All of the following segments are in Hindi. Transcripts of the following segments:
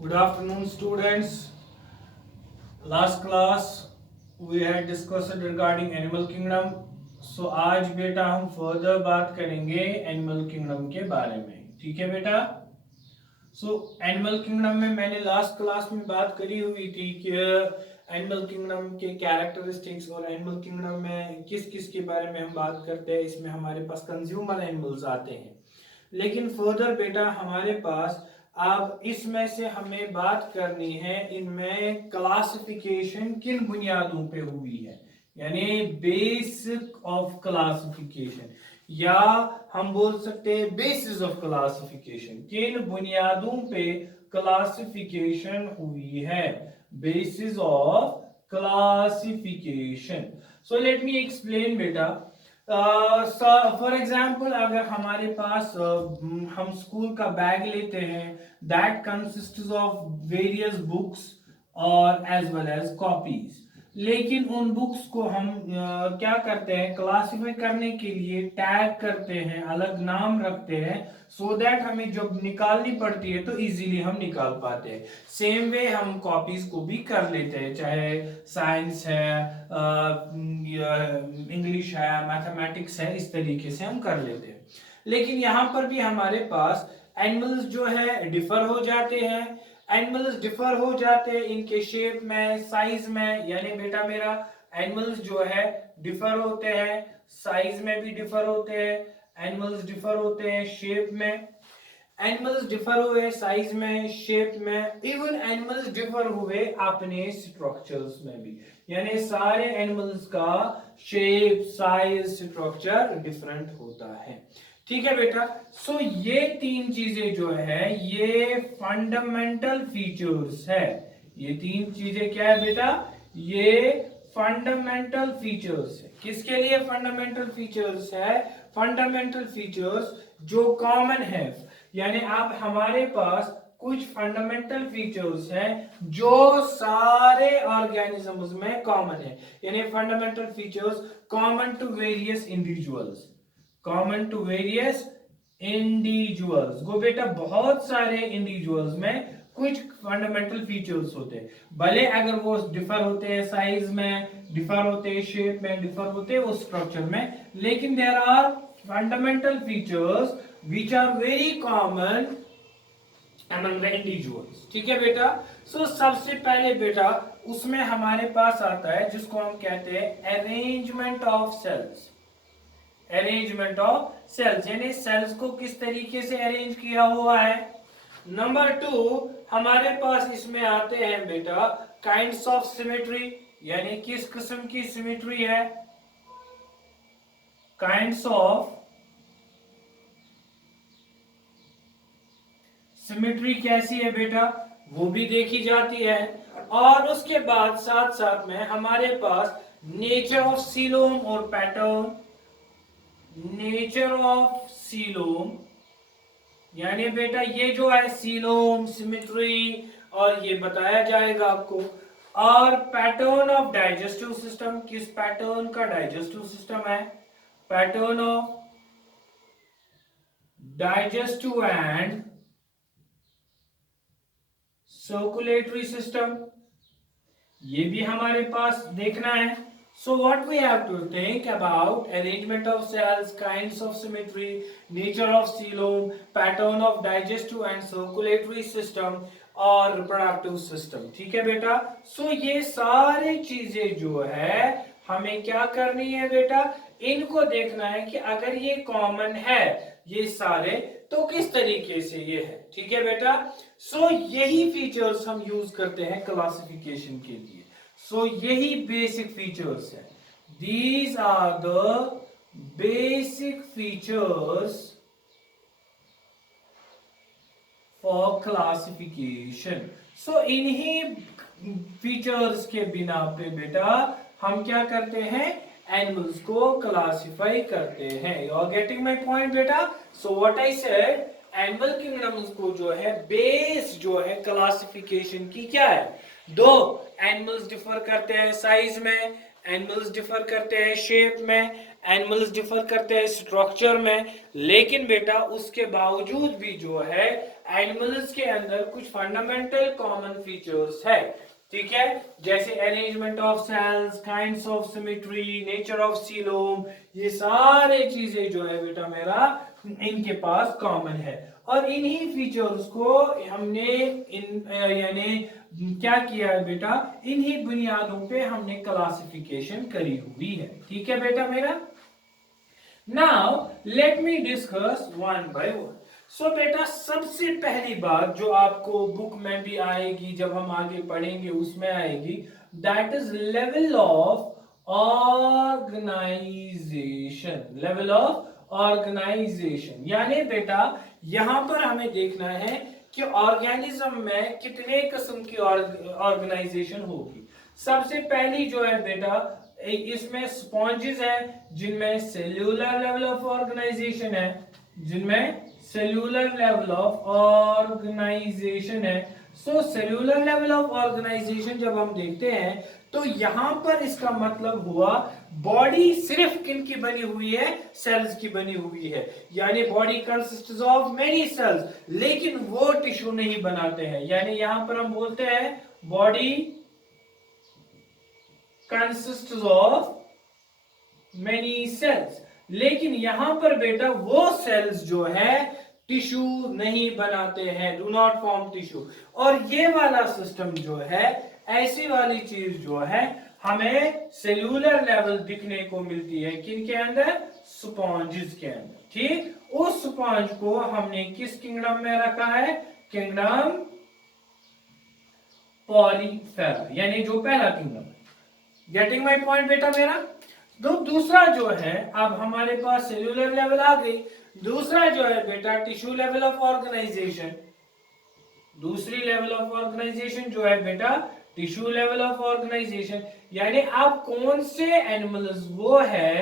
Good afternoon, students. Last class we had discussed regarding animal kingdom. So आज बेटा हम फर्दर बात करेंगे एनिमल किंगडम के बारे में. ठीक है बेटा. सो एनिमल किंगडम में मैंने लास्ट क्लास में बात करी हुई थी कि एनिमल किंगडम के कैरेक्टरिस्टिक्स और एनिमल किंगडम में किस किस के बारे में हम बात करते हैं. इसमें हमारे पास कंज्यूमर एनिमल्स आते हैं, लेकिन फर्दर बेटा हमारे पास अब इसमें से हमें बात करनी है इनमें क्लासिफिकेशन किन बुनियादों पे हुई है, यानी बेसिक ऑफ क्लासिफिकेशन, या हम बोल सकते हैं बेसिस ऑफ क्लासिफिकेशन. किन बुनियादों पे क्लासिफिकेशन हुई है, basis of classification. So let me explain बेटा. फॉर एग्जाम्पल अगर हमारे पास हम स्कूल का बैग लेते हैं, that consist of various books और एज वेल एज कॉपीज. लेकिन उन बुक्स को हम क्या करते हैं, क्लासिफाई करने के लिए टैग करते हैं, अलग नाम रखते हैं, सो दैट हमें जब निकालनी पड़ती है तो इजीली हम निकाल पाते हैं. सेम वे हम कॉपीज को भी कर लेते हैं, चाहे साइंस है, इंग्लिश है, मैथमेटिक्स है, इस तरीके से हम कर लेते हैं. लेकिन यहाँ पर भी हमारे पास एनिमल्स जो है डिफर हो जाते हैं. एनिमल्स डिफर हो जाते हैं इनके शेप में, साइज में, यानी बेटा मेरा एनिमल्स जो है डिफर होते हैं, साइज में भी डिफर होते हैं, एनिमल्स डिफर होते हैं शेप में, एनिमल्स डिफर हुए साइज में, शेप में, इवन एनिमल्स डिफर हुए अपने स्ट्रक्चर्स में भी, यानी सारे एनिमल्स का शेप, साइज, स्ट्रक्चर डिफरेंट होता है. ठीक है बेटा. सो ये तीन चीजें जो है ये फंडामेंटल फीचर्स है. ये तीन चीजें क्या है बेटा, ये फंडामेंटल फीचर्स है. किसके लिए फंडामेंटल फीचर्स है? फंडामेंटल फीचर्स जो कॉमन है, यानी अब हमारे पास कुछ फंडामेंटल फीचर्स हैं जो सारे ऑर्गेनिजम्स में कॉमन है, यानी fundamental features common to various individuals, common to various individuals. Go बेटा बहुत सारे इंडिविजुअल्स में कुछ फंडामेंटल फीचर्स होते हैं, भले अगर वो डिफर होते हैं साइज में, डिफर होते हैं शेप में, डिफर होते हैं वो स्ट्रक्चर में, लेकिन there are fundamental features which are very common among the individuals. ठीक है बेटा. सो सबसे पहले बेटा उसमें हमारे पास आता है जिसको हम कहते हैं arrangement of cells. Arrangement of cells यानी सेल्स को किस तरीके से अरेंज किया हुआ है. नंबर 2 हमारे पास इसमें आते हैं बेटा काइंड्स ऑफ सिमेट्री, यानी किस किस्म की सिमेट्री है, काइंड्स ऑफ सिमेट्री कैसी है बेटा वो भी देखी जाती है. और उसके बाद साथ साथ में हमारे पास नेचर ऑफ सीलोम और पैटर्न. नेचर ऑफ सीलोम यानी बेटा ये जो है सीलोम, सिमेट्री, और ये बताया जाएगा आपको. और पैटर्न ऑफ डाइजेस्टिव सिस्टम, किस पैटर्न का डाइजेस्टिव सिस्टम है, pattern of digestive and circulatory system, ये भी हमारे पास देखना है. So what we have to think about arrangement of cells, kinds of symmetry, nature of coelom, pattern of digestive and circulatory system और रिप्रोडक्टिव सिस्टम. ठीक है बेटा. सो ये सारी चीजें जो है हमें क्या करनी है बेटा, इनको देखना है कि अगर ये कॉमन है ये सारे तो किस तरीके से ये है. ठीक है बेटा. सो यही फीचर्स हम यूज करते हैं क्लासिफिकेशन के लिए. सो यही बेसिक फीचर्स है. These are the basic features for classification. So इन्हीं फीचर्स के बिना पे बेटा हम क्या करते हैं, एनिमल्स को क्लासिफाई करते हैं. You are getting my point बेटा. So what I said, animal kingdoms को जो है बेस जो है क्लासिफिकेशन की क्या है, दो एनिमल्स डिफर करते हैं साइज में, एनिमल्स डिफर करते हैं शेप में, एनिमल्स डिफर करते हैं स्ट्रक्चर में, लेकिन बेटा उसके बावजूद भी जो है एनिमल्स के अंदर कुछ फंडामेंटल कॉमन फीचर्स है, ठीक है, जैसे arrangement of cells, kinds of symmetry, nature of coelom, ये सारे चीजें जो है बेटा मेरा इनके पास कॉमन है। और इन्हीं फीचर्स को हमने यानी क्या किया है बेटा, इन्हीं बुनियादों पे हमने क्लासिफिकेशन करी हुई है, ठीक है बेटा मेरा। Now let me discuss one by one. So बेटा सबसे पहली बात जो आपको बुक में भी आएगी, जब हम आगे पढ़ेंगे उसमें आएगी, that is level of organisation. Level of organisation यानी बेटा यहां पर हमें देखना है कि ऑर्गेनिज्म में कितने किस्म की ऑर्गेनाइजेशन होगी। सबसे पहली जो है बेटा इसमें स्पॉन्जेस है जिनमें सेल्यूलर लेवल ऑफ ऑर्गेनाइजेशन है, जिनमें सेल्यूलर लेवल ऑफ ऑर्गेनाइजेशन है। सो सेल्यूलर लेवल ऑफ ऑर्गेनाइजेशन जब हम देखते हैं तो यहां पर इसका मतलब हुआ बॉडी सिर्फ किन की बनी हुई है, सेल्स की बनी हुई है, यानी body consists of many cells, लेकिन वो टिश्यू नहीं बनाते हैं, यानी यहां पर हम बोलते हैं body consists of many cells, लेकिन यहां पर बेटा वो सेल्स जो है टिश्यू नहीं बनाते हैं, डू नॉट फॉर्म टिश्यू। और ये वाला सिस्टम जो है, ऐसी वाली चीज जो है हमें सेल्यूलर लेवल दिखने को मिलती है किनके अंदर, स्पॉन्जेस के अंदर, ठीक। उस स्पॉन्ज को हमने किस किंगडम में रखा है, किंगडम पॉलीफेरा, यानी जो पहला किंगडम है। गेटिंग माई पॉइंट बेटा मेरा। तो दूसरा जो है, अब हमारे पास सेल्यूलर लेवल आ गई, दूसरा जो है बेटा टिश्यू लेवल ऑफ ऑर्गेनाइजेशन। दूसरी लेवल ऑफ ऑर्गेनाइजेशन जो है बेटा टिश्यू लेवल ऑफ ऑर्गेनाइजेशन, यानी अब कौन से एनिमल्स वो है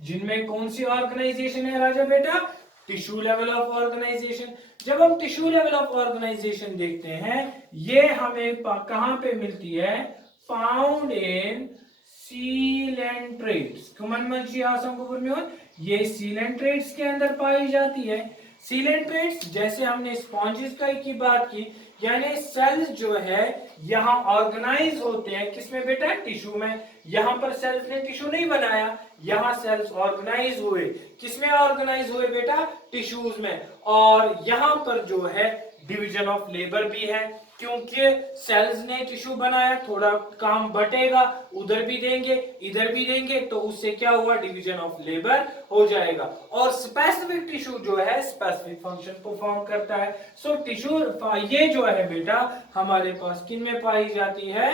जिनमें कौन सी ऑर्गेनाइजेशन है राजा बेटा, टिश्यू लेवल ऑफ ऑर्गेनाइजेशन। जब हम टिश्यू लेवल ऑफ ऑर्गेनाइजेशन देखते हैं, ये हमें कहां पे मिलती है, फाउंड इन सीलेंट्रेट्स, ये सीलेंट्रेट्स के अंदर पाई जाती है। सीलेंट्रेट्स जैसे हमने स्पॉन्जेस की बात की, यानी सेल्स जो है यहाँ ऑर्गेनाइज होते हैं किसमें बेटा, टिश्यू में। यहाँ पर सेल्स ने टिश्यू नहीं बनाया, यहाँ सेल्स ऑर्गेनाइज हुए, किसमें ऑर्गेनाइज हुए बेटा, टिश्यूज में। और यहाँ पर जो है डिवीजन ऑफ लेबर भी है, क्योंकि सेल्स ने टिश्यू बनाया, थोड़ा काम बटेगा, उधर भी देंगे इधर भी देंगे, तो उससे क्या हुआ, डिवीजन ऑफ लेबर हो जाएगा। और स्पेसिफिक टिश्यू जो है स्पेसिफिक फंक्शन परफॉर्म करता है। सो टिश्यू ये जो है बेटा हमारे पास किन में पाई जाती है,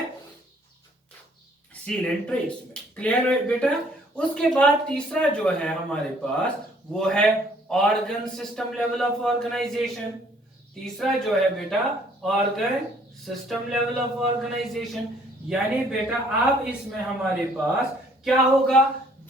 सीलेंट्रेट्स में। क्लियर है बेटा। उसके बाद तीसरा जो है हमारे पास वो है organ system level of organisation. तीसरा जो है बेटा organ system level of organisation, यानी बेटा अब इसमें हमारे पास क्या होगा,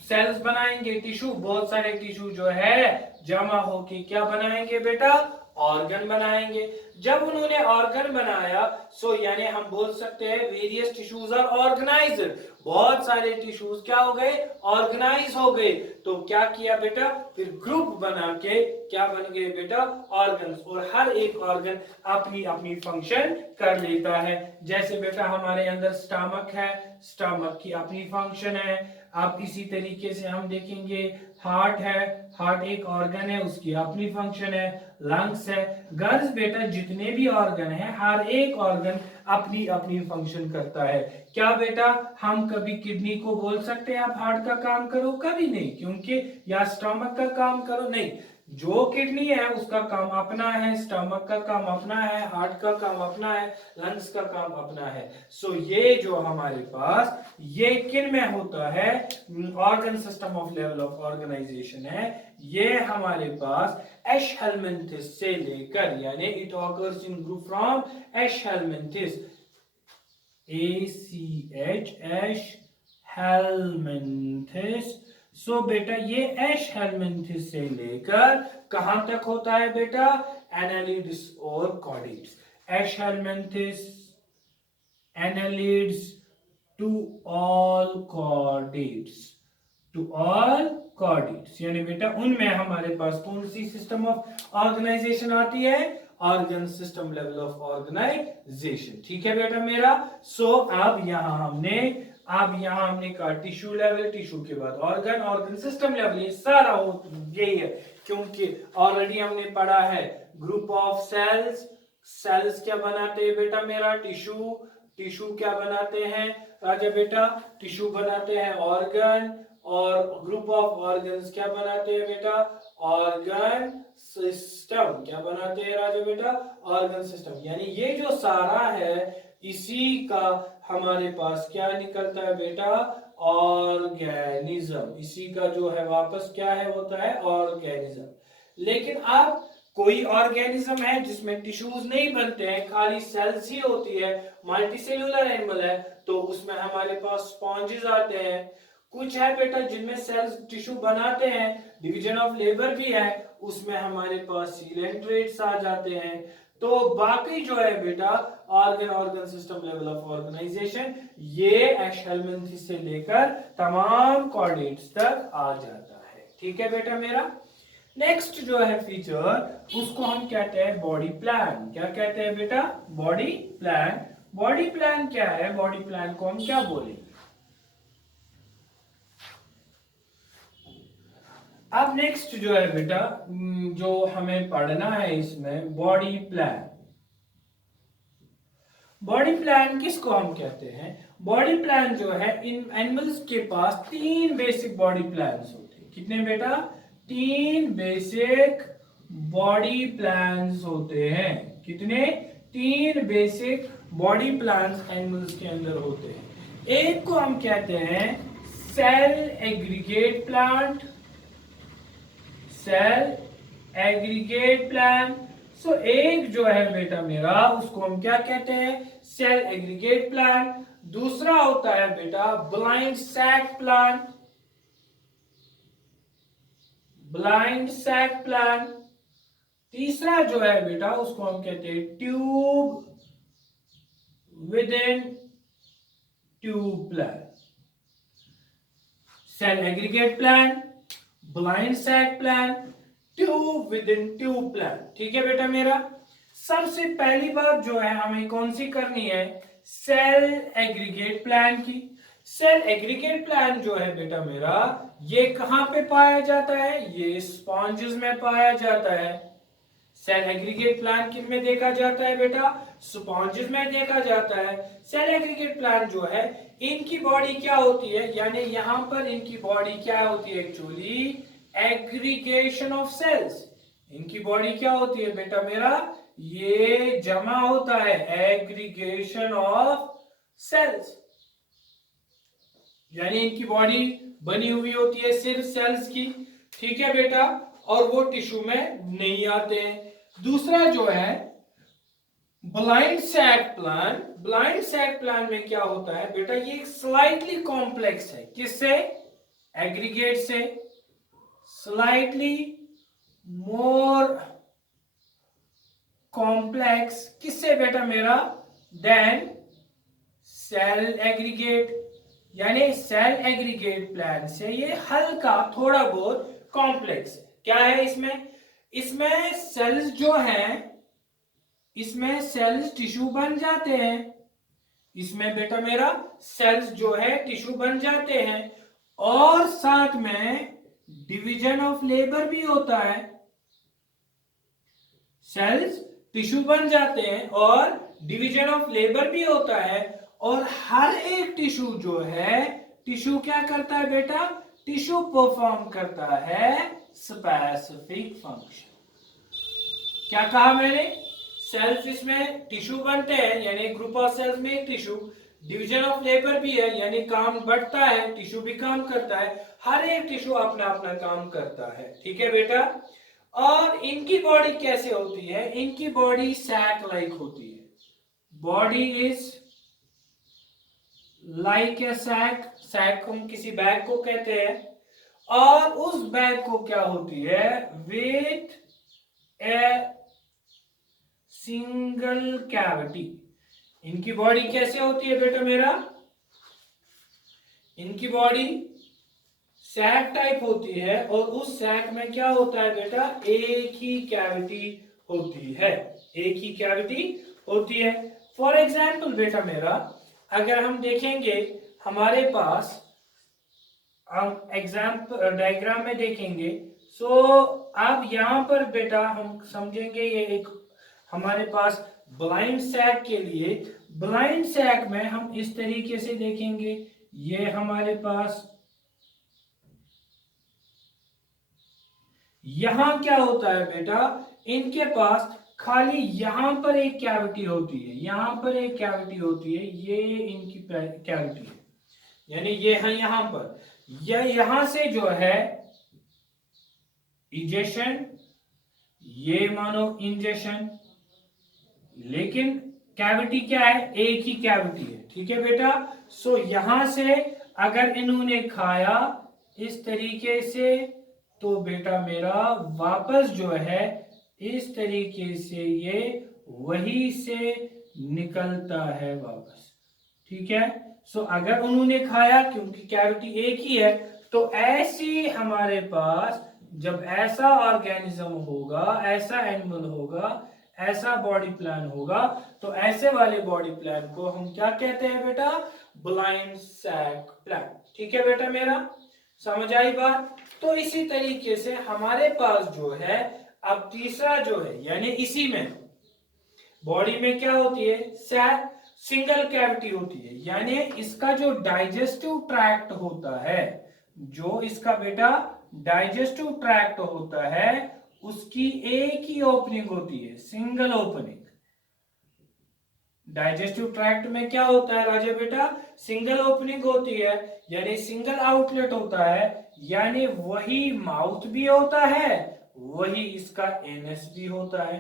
सेल्स बनाएंगे टिश्यू, बहुत सारे टिश्यू जो है जमा होके क्या बनाएंगे बेटा, ऑर्गन बनाएंगे। जब उन्होंने ऑर्गन बनाया सो यानी हम बोल सकते हैं वेरियस टिश्यूज आर ऑर्गेनाइज्ड, बहुत सारे टिश्यूज क्या हो गए, ऑर्गेनाइज हो गए। तो क्या किया बेटा, फिर ग्रुप बना के क्या बन गए बेटा, ऑर्गन्स। और हर एक ऑर्गन अपनी अपनी फंक्शन कर लेता है। जैसे बेटा हमारे अंदर स्टमक है, स्टमक की अपनी फंक्शन है। अब इसी तरीके से हम देखेंगे हार्ट है, हार्ट एक ऑर्गन है, उसकी अपनी फंक्शन है। लंग्स है, गर्ल्स बेटा जितने भी ऑर्गन है हर एक ऑर्गन अपनी अपनी फंक्शन करता है। क्या बेटा हम कभी किडनी को बोल सकते हैं आप हार्ट का काम करो, कभी नहीं, क्योंकि या स्टमक का काम करो, नहीं। जो किडनी है उसका काम अपना है, स्टमक का काम अपना है, हार्ट का काम अपना है, लंग्स का काम अपना है। सो ये जो हमारे पास ये किन में होता है, organ system of level of organisation है, ये हमारे पास एशहेलमिंथिस से लेकर, यानी it occurs in group from aschelminthes, H helminthes. So बेटा ये एशहेलमिंथिस से लेकर कहां तक होता है बेटा, एनालिड्स और chordates. Aschelminthes, annelids to all chordates, to all chordates, यानी बेटा उनमें हमारे पास कौन सी सिस्टम ऑफ ऑर्गेनाइजेशन आती है, organ system level of organisation. ठीक है बेटा मेरा। सो अब यहां हमने कहा टिश्यू लेवल, टिश्यू के बाद ऑर्गन, ऑर्गन सिस्टम लेवल, ये सारा यही है, क्योंकि ऑलरेडी हमने पढ़ा है ग्रुप ऑफ सेल्स। सेल्स क्या बनाते हैं बेटा मेरा? टिश्यू। टिश्यू क्या बनाते हैं राजा बेटा? टिश्यू बनाते हैं ऑर्गन, और ग्रुप ऑफ ऑर्गन्स क्या बनाते हैं बेटा? Organ system. क्या बनाते हैं राजा बेटा? Organ system. यानी ये जो सारा है इसी का हमारे पास क्या निकलता है बेटा? ऑर्गेनिज्म। इसी का जो है वापस क्या है होता है? ऑर्गेनिज्म। लेकिन अब कोई ऑर्गेनिज्म है जिसमें टिश्यूज नहीं बनते हैं, खाली सेल्स ही होती है, मल्टीसेल्यूलर एनिमल है, तो उसमें हमारे पास स्पॉन्जेस आते हैं। कुछ है बेटा जिनमें सेल्स टिश्यू बनाते हैं, डिवीजन ऑफ लेबर भी है, उसमें हमारे पास सीलेंट्रेट्स आ जाते हैं। तो बाकी जो है बेटा organ, organ system level of organisation, ये एशेलमेंथी से लेकर तमाम कॉर्डिनेट्स तक आ जाता है। ठीक है बेटा मेरा। नेक्स्ट जो है फीचर उसको हम कहते हैं बॉडी प्लान। क्या कहते हैं बेटा? Body plan. बॉडी प्लान क्या है? बॉडी प्लान को हम क्या बोलेंगे? अब नेक्स्ट जो है बेटा जो हमें पढ़ना है इसमें बॉडी प्लान। बॉडी प्लान किसको हम कहते हैं? बॉडी प्लान जो है इन एनिमल्स के पास 3 बेसिक बॉडी प्लान्स होते हैं। कितने बेटा? 3 बेसिक बॉडी प्लान्स होते हैं। कितने? 3 बेसिक बॉडी प्लान्स एनिमल्स के अंदर होते हैं। एक को हम कहते हैं cell aggregate plant, cell aggregate plan. So एक जो है बेटा मेरा उसको हम क्या कहते हैं? Cell aggregate plan. दूसरा होता है बेटा blind sac plan, blind sac plan. तीसरा जो है बेटा उसको हम कहते हैं tube within tube plan. Cell aggregate plan, blind sac plan, tube within tube plan. ठीक है बेटा मेरा। सबसे पहली बात जो है हमें कौन सी करनी है? सेल एग्रीगेट प्लान की। सेल एग्रीगेट प्लान जो है बेटा मेरा ये कहां पे पाया जाता है? ये स्पॉन्जेस में पाया जाता है। सेल एग्रीगेट प्लान किन में देखा जाता है बेटा? स्पॉन्जेस में देखा जाता है। सेल एग्रीगेट प्लान जो है इनकी बॉडी क्या होती है? यानी यहां पर इनकी बॉडी क्या होती है? Actually aggregation of cells. इनकी बॉडी क्या होती है बेटा मेरा? ये जमा होता है, एग्रीगेशन ऑफ सेल्स। यानी इनकी बॉडी बनी हुई होती है सिर्फ सेल्स की। ठीक है बेटा। और वो टिश्यू में नहीं आते हैं। दूसरा जो है blind sac plan. Blind sac plan में क्या होता है बेटा? ये स्लाइटली कॉम्प्लेक्स है। किससे? एग्रीगेट से। स्लाइटली मोर कॉम्प्लेक्स किससे बेटा मेरा? Then cell aggregate. यानी सेल एग्रीगेट प्लान से ये हल्का थोड़ा बहुत कॉम्प्लेक्स है। क्या है इसमें? इसमें सेल्स जो हैं, इसमें सेल्स टिश्यू बन जाते हैं। इसमें बेटा मेरा सेल्स जो है टिश्यू बन जाते हैं, और साथ में डिवीजन ऑफ लेबर भी होता है। सेल्स टिश्यू बन जाते हैं और डिवीजन ऑफ लेबर भी होता है। और हर एक टिश्यू जो है, टिश्यू क्या करता है बेटा? टिश्यू परफॉर्म करता है स्पेसिफिक फंक्शन। क्या कहा मैंने? सेल्स इसमें टिश्यू बनते हैं, यानी ग्रुप ऑफ सेल्स में एक टिश्यू, डिवीजन ऑफ लेबर भी है, यानी काम बढ़ता है, टिश्यू भी काम करता है। हर एक टिश्यू अपना अपना काम करता है। ठीक है बेटा। और इनकी बॉडी कैसे होती है? इनकी बॉडी सैक लाइक होती है। Body is like a sac. Sac हम किसी बैग को कहते हैं, और उस बैग को क्या होती है? With a single cavity. इनकी बॉडी कैसे होती है बेटा मेरा? इनकी बॉडी सैक टाइप होती है, और उस सैक में क्या होता है बेटा? एक ही कैविटी होती है, एक ही कैविटी होती है। फॉर एग्जाम्पल बेटा मेरा, अगर हम देखेंगे हमारे पास, हम एग्जाम्पल डायग्राम में देखेंगे, सो अब यहाँ पर बेटा हम समझेंगे ये एक हमारे पास ब्लाइंड सैक के लिए, ब्लाइंड सैक में हम इस तरीके से देखेंगे, ये हमारे पास यहां क्या होता है बेटा, इनके पास खाली यहां पर एक कैविटी होती है, यहां पर एक कैविटी होती है, ये इनकी कैविटी है, यानी ये है यहां पर, यहां से जो है इजेशन, ये मानो इंजेक्शन, लेकिन कैविटी क्या है, एक ही कैविटी है, ठीक है बेटा। सो यहां से अगर इन्होंने खाया इस तरीके से, तो बेटा मेरा वापस जो है इस तरीके से ये वही से निकलता है वापस, ठीक है। सो अगर उन्होंने खाया, क्योंकि कैविटी एक ही है, तो ऐसी हमारे पास जब ऐसा ऑर्गेनिज्म होगा, ऐसा एनिमल होगा, ऐसा बॉडी प्लान होगा, तो ऐसे वाले बॉडी प्लान को हम क्या कहते हैं बेटा, ब्लाइंड सैक प्लान, ठीक है बेटा मेरा, समझ आई बात। तो इसी तरीके से हमारे पास जो है अब तीसरा जो है, यानी इसी में बॉडी में क्या होती है, सैक, सिंगल कैविटी होती है, यानी इसका जो डाइजेस्टिव ट्रैक्ट होता है, जो इसका बेटा डाइजेस्टिव ट्रैक्ट होता है, उसकी एक ही ओपनिंग होती है, सिंगल ओपनिंग। डाइजेस्टिव ट्रैक्ट में क्या होता है राजा बेटा, सिंगल ओपनिंग होती है, यानी सिंगल आउटलेट होता है, यानी वही माउथ भी होता है, वही इसका एनएस भी होता है,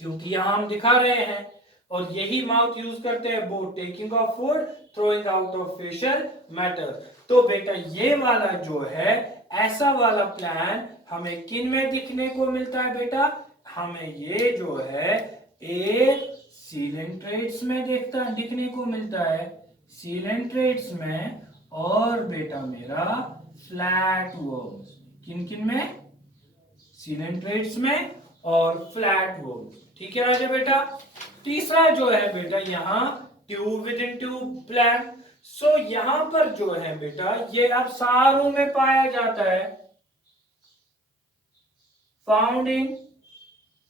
क्योंकि यहां हम दिखा रहे हैं, और यही माउथ यूज करते हैं both taking of food, throwing out of facial matter. तो बेटा ये वाला जो है, ऐसा वाला प्लान हमें किन में दिखने को मिलता है बेटा, हमें ये जो है एक सीलेंट्रेट्स में दिखने को मिलता है, सीलेंट्रेट्स में, और बेटा मेरा फ्लैट वर्म्स, किन किन में, सीलेंट्रेट्स में और फ्लैट वर्म्स, ठीक है राजा बेटा। तीसरा जो है बेटा यहाँ tube within tube plan. So यहां पर जो है बेटा, ये अब सारों में पाया जाता है, फाउंड इन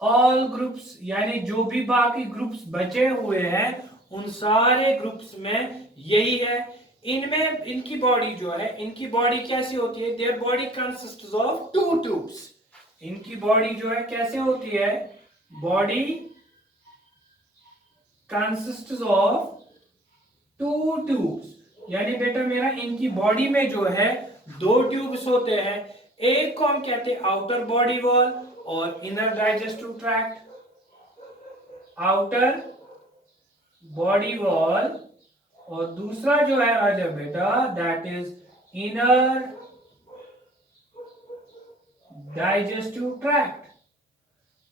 ऑल ग्रुप्स, यानी जो भी बाकी ग्रुप्स बचे हुए हैं उन सारे ग्रुप्स में यही है। इनमें इनकी बॉडी जो है, इनकी बॉडी कैसी होती है, their body consists of two tubes, इनकी बॉडी जो है कैसे होती है, body consists of two tubes, यानी बेटा मेरा इनकी बॉडी में जो है दो ट्यूब्स होते हैं, एक को हम कहते हैं आउटर बॉडी वॉल और inner digestive tract, outer body wall, और दूसरा जो है राजा बेटा that is inner digestive tract.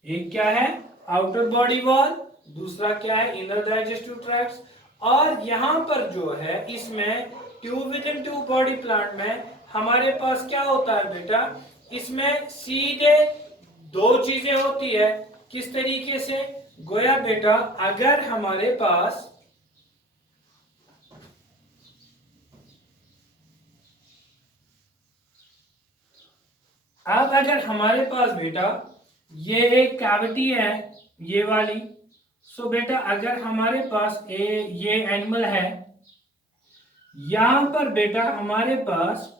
एक क्या है आउटर बॉडी वॉल, दूसरा क्या है इनर डाइजेस्टिव ट्रैक्ट। और यहां पर जो है इसमें tube within tube body plant में हमारे पास क्या होता है बेटा, इसमें सीधे दो चीजें होती है, किस तरीके से, गोया बेटा अगर हमारे पास अब अगर हमारे पास बेटा ये एक कैविटी है ये वाली, सो बेटा अगर हमारे पास ये एनिमल है, यहां पर बेटा हमारे पास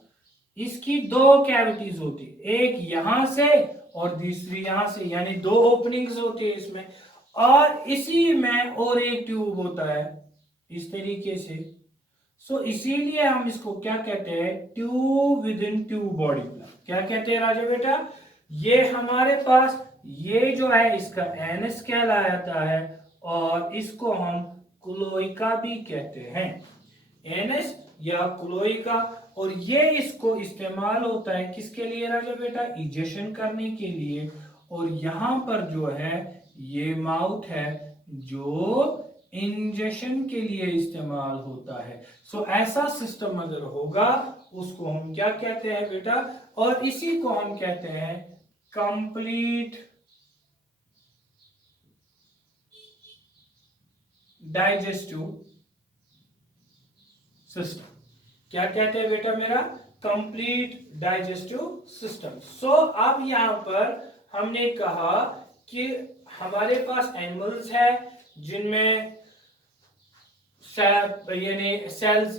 इसकी दो कैविटीज होती है, एक यहां से और दूसरी यहां से, यानी दो ओपनिंग्स होती है इसमें, और इसी में और एक ट्यूब होता है इस तरीके से। सो इसीलिए हम इसको क्या कहते हैं, tube within tube body plan, क्या कहते हैं राजा बेटा, ये हमारे पास ये जो है इसका एनएस कहलाता है, और इसको हम क्लोइका भी कहते हैं, एनएस या क्लोइका। और ये इसको इस्तेमाल होता है किसके लिए राजा बेटा, इजेक्शन करने के लिए। और यहां पर जो है ये माउथ है जो इंजेक्शन के लिए इस्तेमाल होता है। सो ऐसा सिस्टम अगर होगा उसको हम क्या कहते हैं बेटा, और इसी को हम कहते हैं कंप्लीट डाइजेस्टिव सिस्टम। क्या कहते हैं बेटा मेरा? Complete digestive system. सो अब यहां पर हमने कहा कि हमारे पास एनिमल्स है जिनमें यानी सेल्स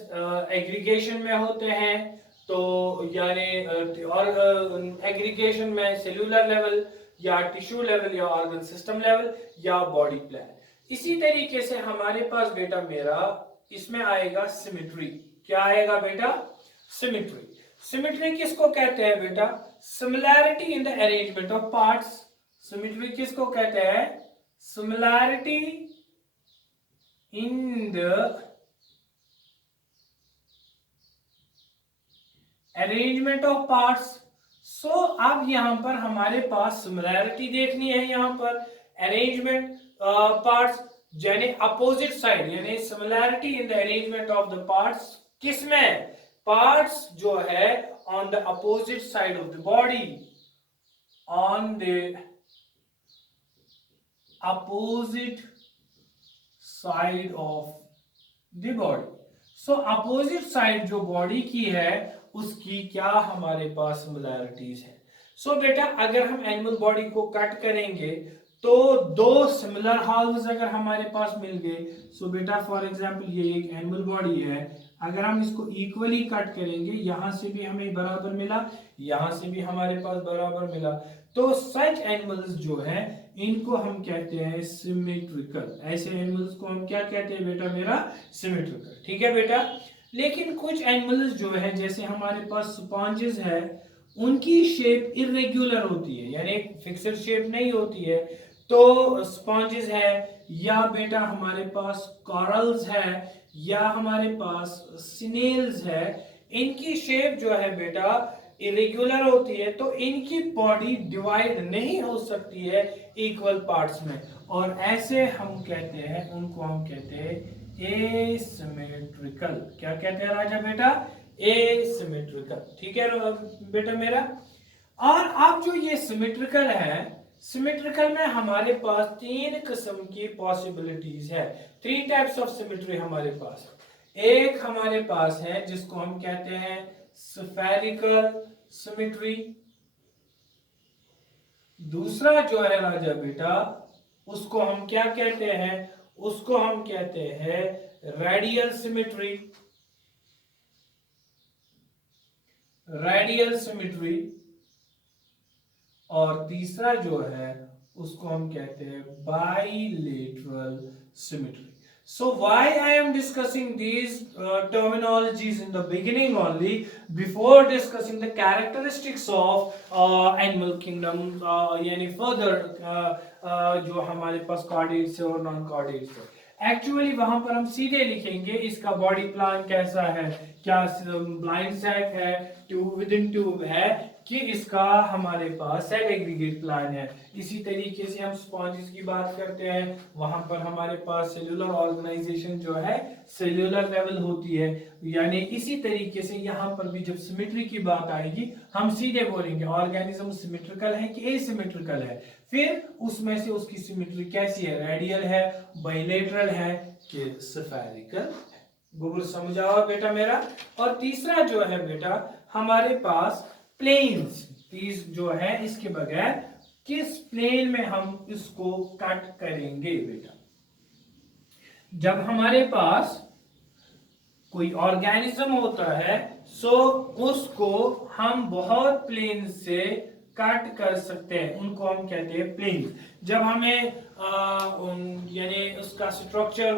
एग्रीगेशन में होते हैं, तो यानी और एग्रीगेशन में सेलुलर लेवल या टिश्यू लेवल या ऑर्गन सिस्टम लेवल या बॉडी प्लान। इसी तरीके से हमारे पास बेटा मेरा इसमें आएगा सिमेट्री। क्या आएगा बेटा? सिमेट्री। सिमेट्री किसको कहते हैं बेटा? Similarity in the arrangement of parts. Symmetry किसको कहते हैं? Similarity in the arrangement of parts. So अब यहां पर हमारे पास सिमिलैरिटी देखनी है, यहां पर अरेंजमेंट पार्ट्स यानी अपोजिट साइड, यानी similarity in the arrangement of the parts. किसमें? पार्ट्स जो है on the opposite side of the body, on the opposite side of the body. So opposite side जो बॉडी की है उसकी क्या हमारे पास सिमिलैरिटीज है। सो बेटा अगर हम एनिमल बॉडी को कट करेंगे तो दो सिमिलर हाल्व्स अगर हमारे पास मिल गए, सो बेटा फॉर एग्जांपल ये एक एनिमल बॉडी है, अगर हम इसको इक्वली कट करेंगे, यहां से भी हमें बराबर मिला, यहां से भी हमारे पास बराबर मिला, तो सच एनिमल्स जो है इनको हम कहते हैं सिमेट्रिकल। ऐसे एनिमल्स को हम क्या कहते हैं बेटा मेरा? सिमेट्रिकल। ठीक है बेटा। लेकिन कुछ एनिमल्स जो है जैसे हमारे पास स्पॉन्जेस है, उनकी शेप इरेग्युलर होती है, यानी फिक्स्ड शेप नहीं होती है। तो स्पॉन्जेस है या बेटा हमारे पास कॉरल्स है या हमारे पास स्नेल्स है, इनकी शेप जो है बेटा इरेग्युलर होती है, तो इनकी बॉडी डिवाइड नहीं हो सकती है इक्वल पार्ट्स में, और ऐसे हम कहते हैं, उनको हम कहते हैं एसिमेट्रिकल। क्या कहते हैं राजा बेटा? एसिमेट्रिकल। ठीक है बेटा मेरा। और अब जो ये सिमेट्रिकल है, सिमेट्रिकल में हमारे पास तीन किस्म की पॉसिबिलिटीज है, थ्री टाइप्स ऑफ सिमेट्री हमारे पास है। एक हमारे पास है जिसको हम कहते हैं स्फेरिकल सिमेट्री। दूसरा जो है राजा बेटा उसको हम क्या कहते हैं? उसको हम कहते हैं रेडियल सिमेट्री। Radial symmetry. और तीसरा जो है उसको हम कहते हैं bilateral symmetry. So why I am discussing these terminologies in the beginning only, before discussing the characteristics of animal kingdom, यानी further जो हमारे पास कॉर्डेट्स है और नॉन कॉर्डेट्स है, एक्चुअली वहां पर हम सीधे लिखेंगे इसका बॉडी प्लान कैसा है, क्या ब्लाइंड सैक है, ट्यूब विद इन ट्यूब है, कि इसका हमारे पास सेल एग्रीगेट प्लान है। इसी तरीके से हम स्पॉन्जेस की बात करते हैं, वहां पर हमारे पास सेलुलर ऑर्गेनाइजेशन जो है सेलुलर लेवल होती है, यानी इसी तरीके से यहाँ पर भी जब सिमेट्री की बात आएगी हम सीधे बोलेंगे ऑर्गेनिज्म सिमेट्रिकल है कि एसिमेट्रिकल है, फिर उसमें से उसकी सिमेट्री कैसी है, रेडियल है, बाइलेटरल है कि स्फेरिकल। गूगल समझ आओ बेटा मेरा। और तीसरा जो है बेटा हमारे पास प्लेन्स, तीस जो है इसके बगैर किस प्लेन में हम इसको कट करेंगे बेटा? जब हमारे पास कोई ऑर्गेनिज्म होता है सो उसको हम बहुत प्लेन से कट कर सकते हैं, उनको हम कहते हैं प्लेन। जब हमें यानी उसका स्ट्रक्चर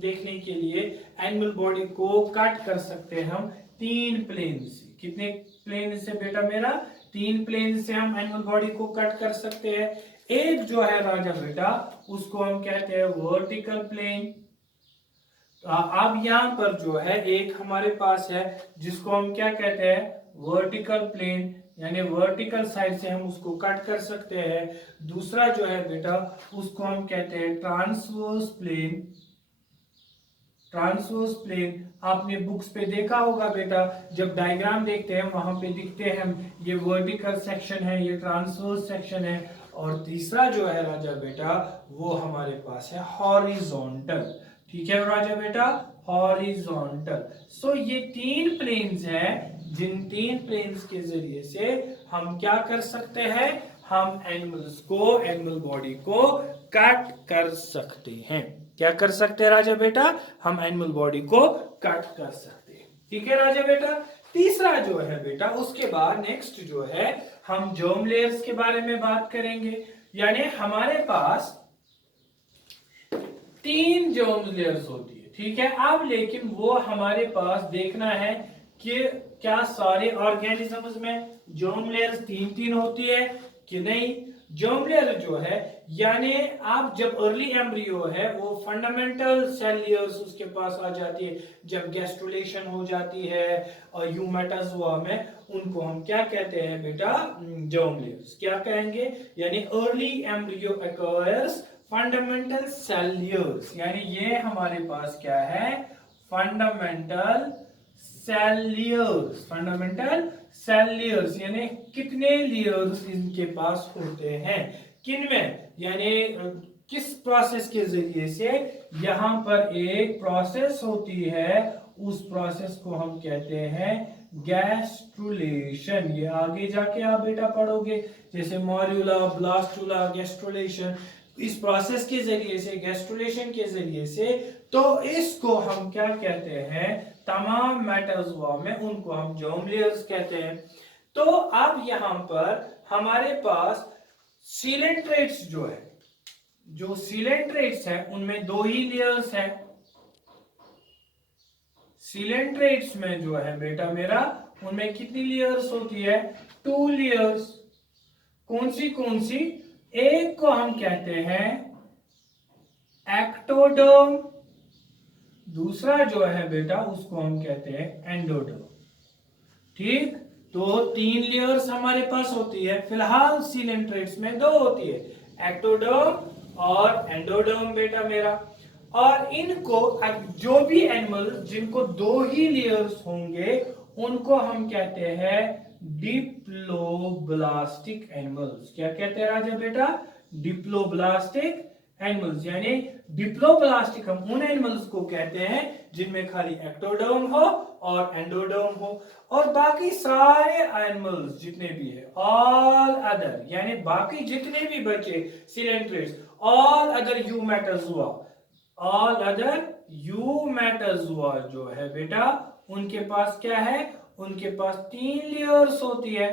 देखने के लिए एनिमल बॉडी को कट कर सकते हैं हम तीन प्लेन से। कितने प्लेन से बेटा मेरा? तीन प्लेन से हम एनिमल बॉडी को कट कर सकते हैं। एक जो है राजा बेटा उसको हम कहते हैं वर्टिकल प्लेन। अब यहां पर जो है एक हमारे पास है जिसको हम क्या कहते हैं? वर्टिकल प्लेन, यानी वर्टिकल साइड से हम उसको कट कर सकते हैं। दूसरा जो है बेटा उसको हम कहते हैं ट्रांसवर्स प्लेन। ट्रांसवर्स प्लेन आपने बुक्स पे देखा होगा बेटा, जब डायग्राम देखते हैं वहां पे दिखते हैं ये वर्टिकल सेक्शन है, ये ट्रांसवर्स सेक्शन है। और तीसरा जो है राजा बेटा वो हमारे पास है हॉरिजॉन्टल। ठीक है राजा बेटा, हॉरिजॉन्टल। सो ये 3 प्लेन्स हैं, जिन 3 प्लेन्स के जरिए से हम क्या कर सकते हैं, हम एनिमल बॉडी को कट कर सकते हैं। क्या कर सकते हैं राजा बेटा, हम एनिमल बॉडी को कट कर सकते हैं। ठीक है राजा बेटा। तीसरा जो है बेटा, उसके बाद नेक्स्ट जो है हम जर्म लेयर्स के बारे में बात करेंगे। यानी हमारे पास 3 जर्म लेयर्स होती है, ठीक है। अब लेकिन वो हमारे पास देखना है कि क्या सारे ऑर्गेनिजम्स में जर्म लेयर्स 3 होती है कि नहीं। जर्म लेयर जो है, यानी आप जब अर्ली एम्ब्रियो है वो फंडामेंटल सेल लेयर्स उसके पास आ जाती है, जब गैस्ट्रुलेशन हो जाती है और यूमेटाजोआ में, उनको हम क्या कहते हैं बेटा, जर्म लेयर्स। क्या कहेंगे, यानी early embryo acquires fundamental cell layers, यानी ये हमारे पास क्या है, fundamental cell layers. Fundamental cell layers यानी कितने लेयर्स इनके पास होते हैं, किनमें, यानी किस प्रोसेस के जरिए से। यहां पर एक प्रोसेस होती है, उस प्रोसेस को हम कहते हैं गैस्ट्रुलेशन। ये आगे जाके आप बेटा पढ़ोगे, जैसे मॉर्यूला, ब्लास्टुला, गैस्ट्रुलेशन। इस प्रोसेस के जरिए से, गैस्ट्रुलेशन के जरिए से, तो इसको हम क्या कहते हैं, तमाम मेटाजोआ में उनको हम जर्म लेयर्स कहते हैं। तो अब यहां पर हमारे पास सीलेंट्रेट्स जो है, जो सीलेंट्रेट्स है उनमें 2 ही लेयर्स है। सीलेंट्रेट्स में जो है बेटा मेरा, उनमें कितनी लेयर्स होती है, 2 लेयर्स। कौन सी, एक को हम कहते हैं एक्टोडर्म, दूसरा जो है बेटा उसको हम कहते हैं एंडोडर्म। ठीक, तो 3 लेयर्स हमारे पास होती है। फिलहाल सीलेंट्रेट्स में 2 होती है, एक्टोडर्म और एंडोडर्म बेटा मेरा। और इनको जो भी एनिमल जिनको 2 ही लेयर्स होंगे उनको हम कहते हैं डिप्लोब्लास्टिक एनिमल्स। क्या कहते हैं राजा बेटा, डिप्लोब्लास्टिक एनिमल्स। यानी डिप्लोब्लास्टिक हम उन एनिमल्स को कहते हैं जिनमें खाली एक्टोडर्म हो और एंडोडर्म हो, और बाकी सारे एनिमल्स जितने भी है, ऑल अदर, यानी बाकी जितने भी बचे coelenterates, all other eumetazoa, all other eumetazoa जो है बेटा, उनके पास क्या है, उनके पास 3 लेयर्स होती है।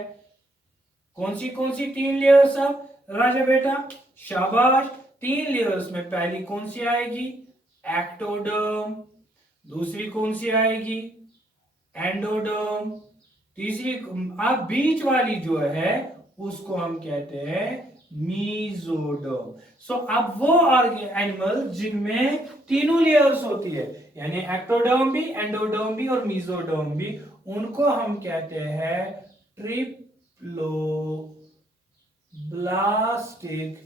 कौन सी 3 लेयर्स अब राजा बेटा, शाबाश। 3 लेयर्स में पहली कौन सी आएगी, एक्टोडर्म, दूसरी कौन सी आएगी, एंडोडर्म, तीसरी अब बीच वाली जो है उसको हम कहते हैं मीजोडर्म। सो अब वो एनिमल जिनमें 3 लेयर्स होती है, यानी एक्टोडर्म भी, एंडोडर्म भी और मीजोडर्म भी, उनको हम कहते हैं ट्रिप्लोब्लास्टिक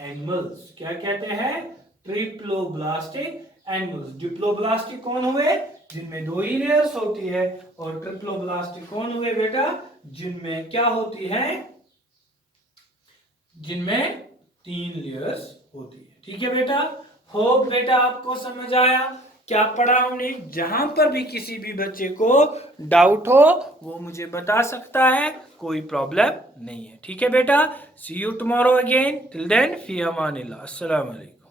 एनिमल्स। क्या कहते हैं, ट्रिप्लोब्लास्टिक एनिमल्स। डिप्लोब्लास्टिक कौन हुए, जिनमें 2 ही लेयर्स होती है, और ट्रिप्लोब्लास्टिक कौन हुए बेटा, जिनमें क्या होती है, जिनमें 3 लेयर्स होती है। ठीक है बेटा, होप बेटा आपको समझ आया क्या पढ़ा हमने। जहां पर भी किसी भी बच्चे को डाउट हो वो मुझे बता सकता है, कोई प्रॉब्लम नहीं है। ठीक है बेटा, see you tomorrow again, till then फी अमानिल्लाह, अस्सलाम वालेकुम।